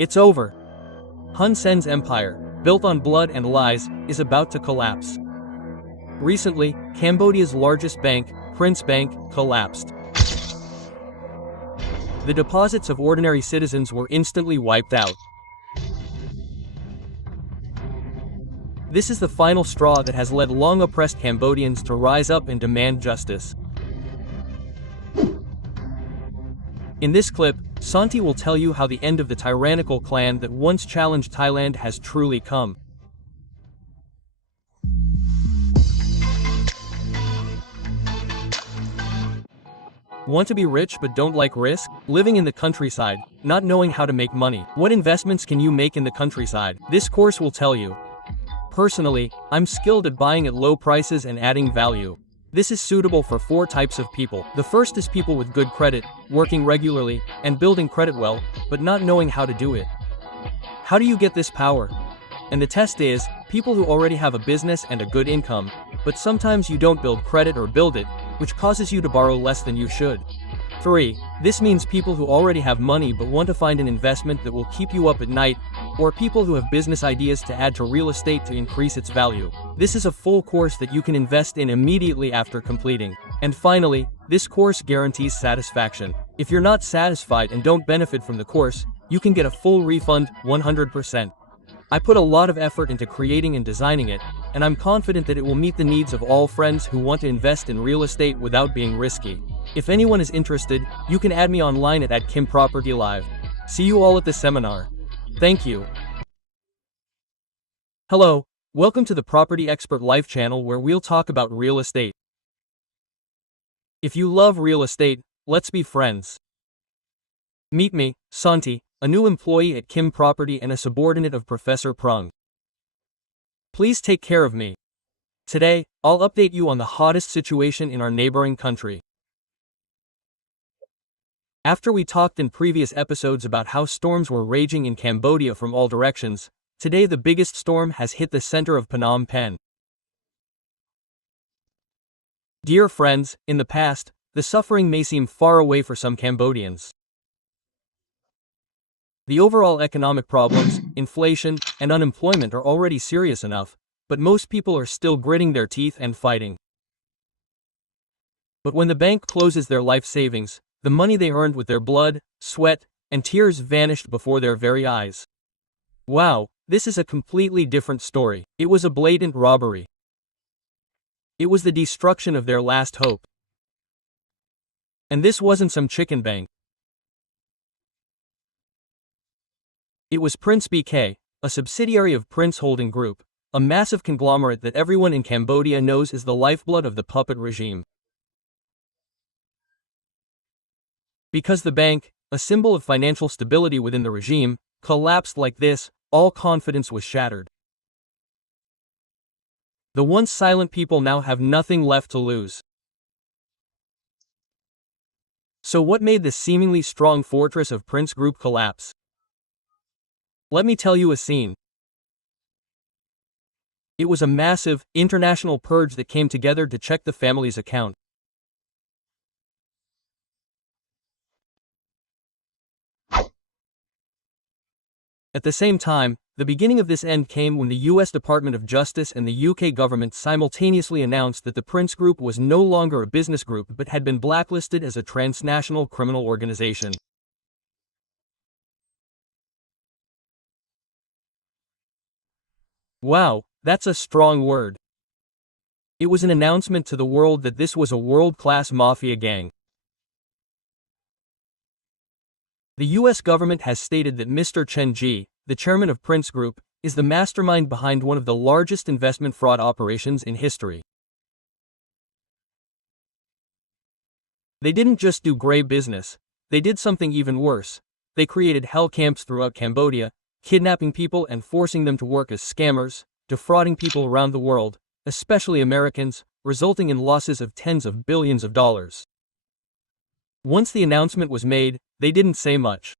It's over. Hun Sen's empire, built on blood and lies, is about to collapse. Recently, Cambodia's largest bank, Prince Bank, collapsed. The deposits of ordinary citizens were instantly wiped out. This is the final straw that has led long-oppressed Cambodians to rise up and demand justice. In this clip, Santi will tell you how the end of the tyrannical clan that once challenged Thailand has truly come. Want to be rich but don't like risk? Living in the countryside, not knowing how to make money. What investments can you make in the countryside? This course will tell you. Personally, I'm skilled at buying at low prices and adding value. This is suitable for 4 types of people. The first is people with good credit, working regularly, and building credit well, but not knowing how to do it. How do you get this power? And the test is, people who already have a business and a good income, but sometimes you don't build credit or build it, which causes you to borrow less than you should. 3. This means people who already have money but want to find an investment that will keep you up at night, or people who have business ideas to add to real estate to increase its value. This is a full course that you can invest in immediately after completing. And finally, this course guarantees satisfaction. If you're not satisfied and don't benefit from the course, you can get a full refund, 100%. I put a lot of effort into creating and designing it, and I'm confident that it will meet the needs of all friends who want to invest in real estate without being risky. If anyone is interested, you can add me online at @KimPropertyLive. See you all at the seminar. Thank you. Hello, welcome to the Property Expert Life channel where we'll talk about real estate. If you love real estate, let's be friends. Meet me, Santi, a new employee at Kim Property and a subordinate of Professor Prung. Please take care of me. Today, I'll update you on the hottest situation in our neighboring country. After we talked in previous episodes about how storms were raging in Cambodia from all directions, today the biggest storm has hit the center of Phnom Penh. Dear friends, in the past, the suffering may seem far away for some Cambodians. The overall economic problems, inflation, and unemployment are already serious enough, but most people are still gritting their teeth and fighting. But when the bank closes their life savings, the money they earned with their blood, sweat, and tears vanished before their very eyes. Wow, this is a completely different story. It was a blatant robbery. It was the destruction of their last hope. And this wasn't some chicken bank. It was Prince BK, a subsidiary of Prince Holding Group, a massive conglomerate that everyone in Cambodia knows is the lifeblood of the puppet regime. Because the bank, a symbol of financial stability within the regime, collapsed like this, all confidence was shattered. The once silent people now have nothing left to lose. So what made the seemingly strong fortress of Prince Group collapse? Let me tell you a scene. It was a massive, international purge that came together to check the family's account. At the same time, the beginning of this end came when the US Department of Justice and the UK government simultaneously announced that the Prince Group was no longer a business group but had been blacklisted as a transnational criminal organization. Wow, that's a strong word. It was an announcement to the world that this was a world-class mafia gang. The US government has stated that Mr. Chen Ji, the chairman of Prince Group, is the mastermind behind one of the largest investment fraud operations in history. They didn't just do grey business, they did something even worse. They created hell camps throughout Cambodia, kidnapping people and forcing them to work as scammers, defrauding people around the world, especially Americans, resulting in losses of tens of billions of dollars. Once the announcement was made, they didn't say much.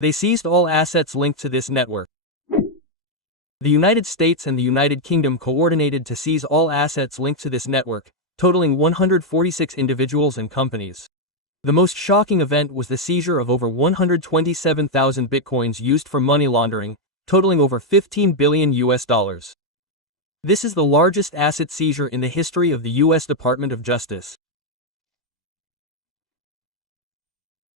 They seized all assets linked to this network. The United States and the United Kingdom coordinated to seize all assets linked to this network, totaling 146 individuals and companies. The most shocking event was the seizure of over 127,000 bitcoins used for money laundering, totaling over $15 billion US. This is the largest asset seizure in the history of the U.S. Department of Justice.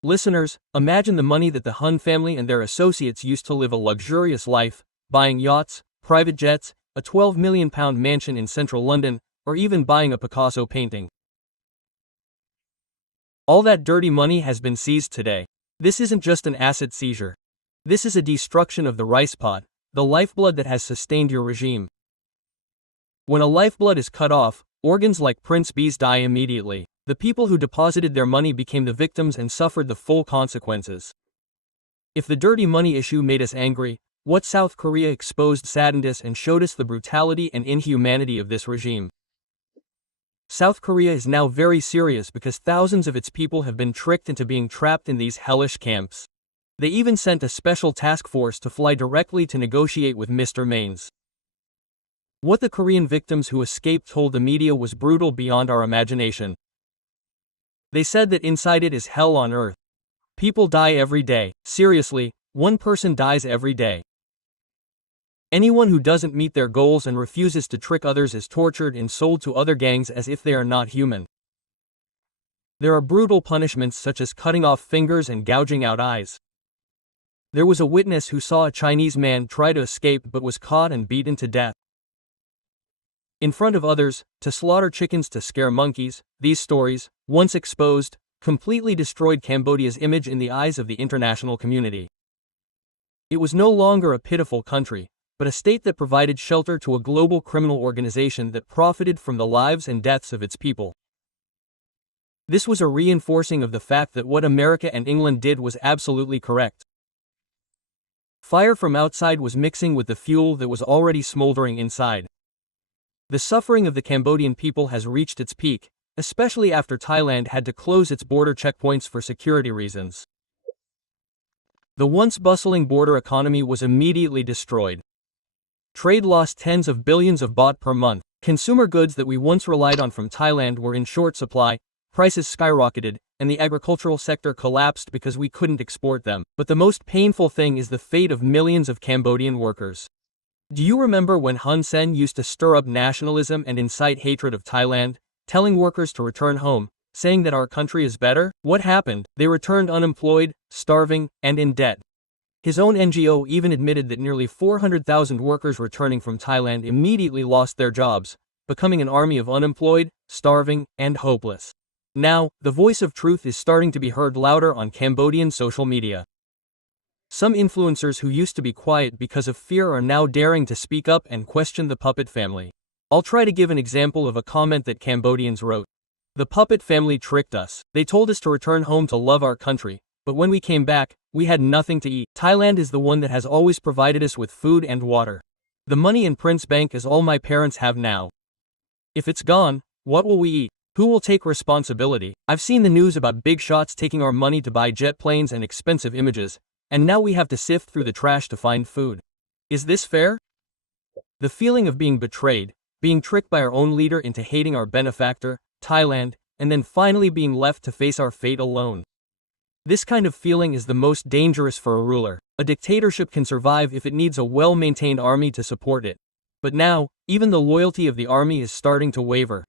Listeners, imagine the money that the Hun family and their associates used to live a luxurious life, buying yachts, private jets, a £12 million mansion in central London, or even buying a Picasso painting. All that dirty money has been seized today. This isn't just an asset seizure. This is a destruction of the rice pot, the lifeblood that has sustained your regime. When a lifeblood is cut off, organs like Prince B's die immediately. The people who deposited their money became the victims and suffered the full consequences. If the dirty money issue made us angry, what South Korea exposed saddened us and showed us the brutality and inhumanity of this regime. South Korea is now very serious because thousands of its people have been tricked into being trapped in these hellish camps. They even sent a special task force to fly directly to negotiate with Mr. Maines. What the Korean victims who escaped told the media was brutal beyond our imagination. They said that inside it is hell on earth. People die every day. Seriously, one person dies every day. Anyone who doesn't meet their goals and refuses to trick others is tortured and sold to other gangs as if they are not human. There are brutal punishments such as cutting off fingers and gouging out eyes. There was a witness who saw a Chinese man try to escape but was caught and beaten to death. In front of others, to slaughter chickens to scare monkeys, these stories, once exposed, completely destroyed Cambodia's image in the eyes of the international community. It was no longer a pitiful country, but a state that provided shelter to a global criminal organization that profited from the lives and deaths of its people. This was a reinforcing of the fact that what America and England did was absolutely correct. Fire from outside was mixing with the fuel that was already smoldering inside. The suffering of the Cambodian people has reached its peak, especially after Thailand had to close its border checkpoints for security reasons. The once bustling border economy was immediately destroyed. Trade lost tens of billions of baht per month. Consumer goods that we once relied on from Thailand were in short supply, prices skyrocketed, and the agricultural sector collapsed because we couldn't export them. But the most painful thing is the fate of millions of Cambodian workers. Do you remember when Hun Sen used to stir up nationalism and incite hatred of Thailand, telling workers to return home, saying that our country is better? What happened? They returned unemployed, starving, and in debt. His own NGO even admitted that nearly 400,000 workers returning from Thailand immediately lost their jobs, becoming an army of unemployed, starving, and hopeless. Now, the voice of truth is starting to be heard louder on Cambodian social media. Some influencers who used to be quiet because of fear are now daring to speak up and question the puppet family. I'll try to give an example of a comment that Cambodians wrote. The puppet family tricked us. They told us to return home to love our country, but when we came back, we had nothing to eat. Thailand is the one that has always provided us with food and water. The money in Prince Bank is all my parents have now. If it's gone, what will we eat? Who will take responsibility? I've seen the news about big shots taking our money to buy jet planes and expensive images, and now we have to sift through the trash to find food. Is this fair? The feeling of being betrayed, being tricked by our own leader into hating our benefactor, Thailand, and then finally being left to face our fate alone. This kind of feeling is the most dangerous for a ruler. A dictatorship can survive if it needs a well-maintained army to support it. But now, even the loyalty of the army is starting to waver.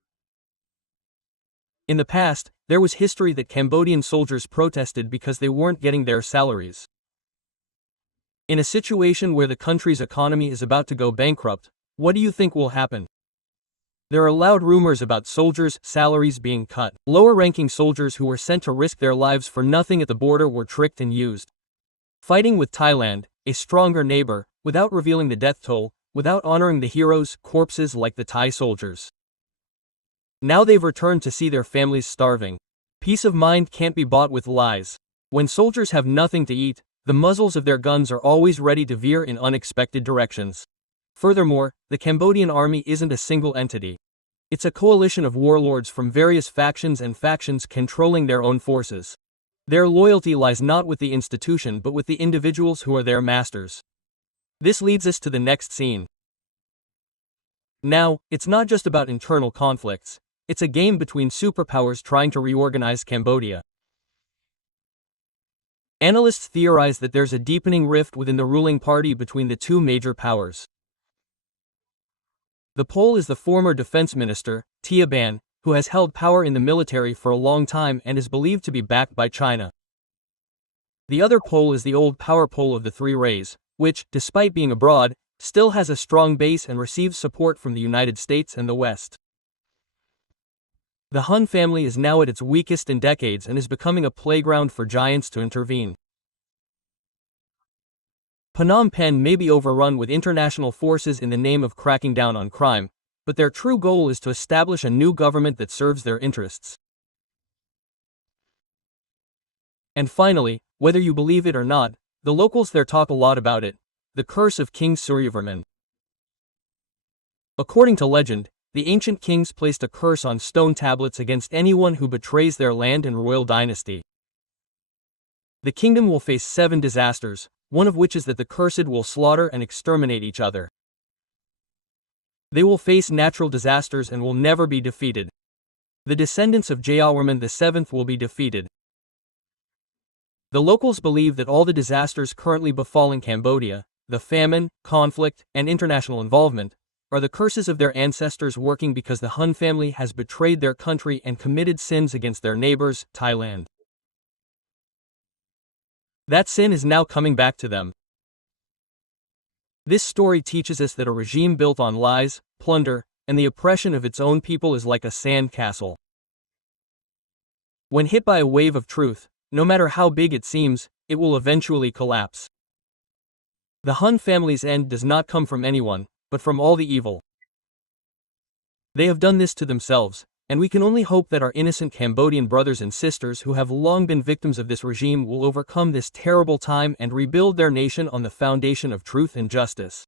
In the past, there was history that Cambodian soldiers protested because they weren't getting their salaries. In a situation where the country's economy is about to go bankrupt, what do you think will happen? There are loud rumors about soldiers' salaries being cut. Lower-ranking soldiers who were sent to risk their lives for nothing at the border were tricked and used. Fighting with Thailand, a stronger neighbor, without revealing the death toll, without honoring the heroes' corpses like the Thai soldiers. Now they've returned to see their families starving. Peace of mind can't be bought with lies. When soldiers have nothing to eat, the muzzles of their guns are always ready to veer in unexpected directions. Furthermore, the Cambodian army isn't a single entity. It's a coalition of warlords from various factions and factions controlling their own forces. Their loyalty lies not with the institution but with the individuals who are their masters. This leads us to the next scene. Now, it's not just about internal conflicts. It's a game between superpowers trying to reorganize Cambodia. Analysts theorize that there's a deepening rift within the ruling party between the two major powers. The pole is the former defense minister, Tia Ban, who has held power in the military for a long time and is believed to be backed by China. The other pole is the old power pole of the Three Rays, which, despite being abroad, still has a strong base and receives support from the United States and the West. The Hun family is now at its weakest in decades and is becoming a playground for giants to intervene. Phnom Penh may be overrun with international forces in the name of cracking down on crime, but their true goal is to establish a new government that serves their interests. And finally, whether you believe it or not, the locals there talk a lot about it, the curse of King Suryavarman. According to legend, the ancient kings placed a curse on stone tablets against anyone who betrays their land and royal dynasty. The kingdom will face 7 disasters, one of which is that the cursed will slaughter and exterminate each other. They will face natural disasters and will never be defeated. The descendants of Jayawarman VII will be defeated. The locals believe that all the disasters currently befalling Cambodia, the famine, conflict, and international involvement, are the curses of their ancestors working because the Hun family has betrayed their country and committed sins against their neighbors, Thailand. That sin is now coming back to them. This story teaches us that a regime built on lies, plunder, and the oppression of its own people is like a sand castle. When hit by a wave of truth, no matter how big it seems, it will eventually collapse. The Hun family's end does not come from anyone, but from all the evil. They have done this to themselves, and we can only hope that our innocent Cambodian brothers and sisters who have long been victims of this regime will overcome this terrible time and rebuild their nation on the foundation of truth and justice.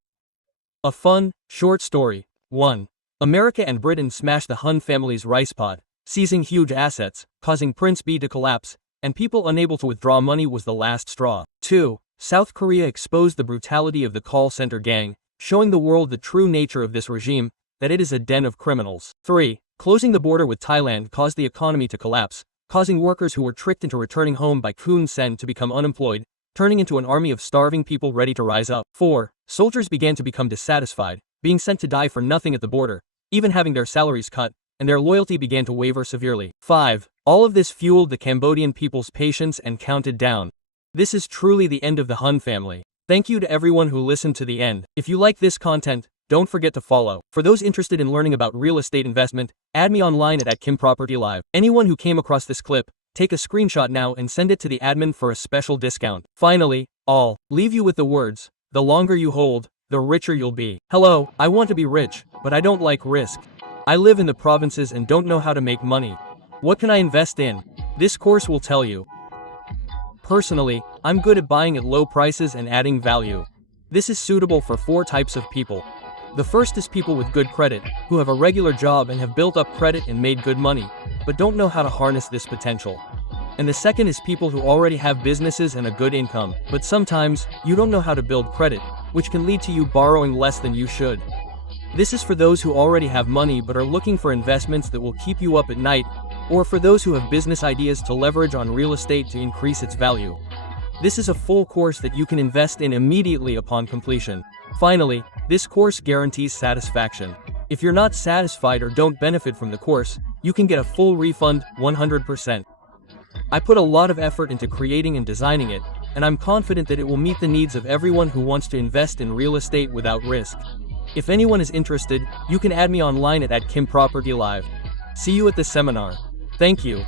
A fun, short story. 1. America and Britain smashed the Hun family's rice pot, seizing huge assets, causing Prince B to collapse, and people unable to withdraw money was the last straw. 2. South Korea exposed the brutality of the call center gang, showing the world the true nature of this regime, that it is a den of criminals. 3. Closing the border with Thailand caused the economy to collapse, causing workers who were tricked into returning home by Hun Sen to become unemployed, turning into an army of starving people ready to rise up. 4. Soldiers began to become dissatisfied, being sent to die for nothing at the border, even having their salaries cut, and their loyalty began to waver severely. 5. All of this fueled the Cambodian people's patience and counted down. This is truly the end of the Hun family. Thank you to everyone who listened to the end. If you like this content, don't forget to follow. For those interested in learning about real estate investment, add me online at @KimPropertyLive. Anyone who came across this clip, take a screenshot now and send it to the admin for a special discount. Finally, I'll leave you with the words, the longer you hold, the richer you'll be. Hello, I want to be rich, but I don't like risk. I live in the provinces and don't know how to make money. What can I invest in? This course will tell you. Personally, I'm good at buying at low prices and adding value. This is suitable for 4 types of people. The first is people with good credit, who have a regular job and have built up credit and made good money, but don't know how to harness this potential. And the second is people who already have businesses and a good income, but sometimes, you don't know how to build credit, which can lead to you borrowing less than you should. This is for those who already have money but are looking for investments that will keep you up at night, or for those who have business ideas to leverage on real estate to increase its value. This is a full course that you can invest in immediately upon completion. Finally, this course guarantees satisfaction. If you're not satisfied or don't benefit from the course, you can get a full refund, 100%. I put a lot of effort into creating and designing it, and I'm confident that it will meet the needs of everyone who wants to invest in real estate without risk. If anyone is interested, you can add me online at @KimPropertyLive. See you at the seminar. Thank you.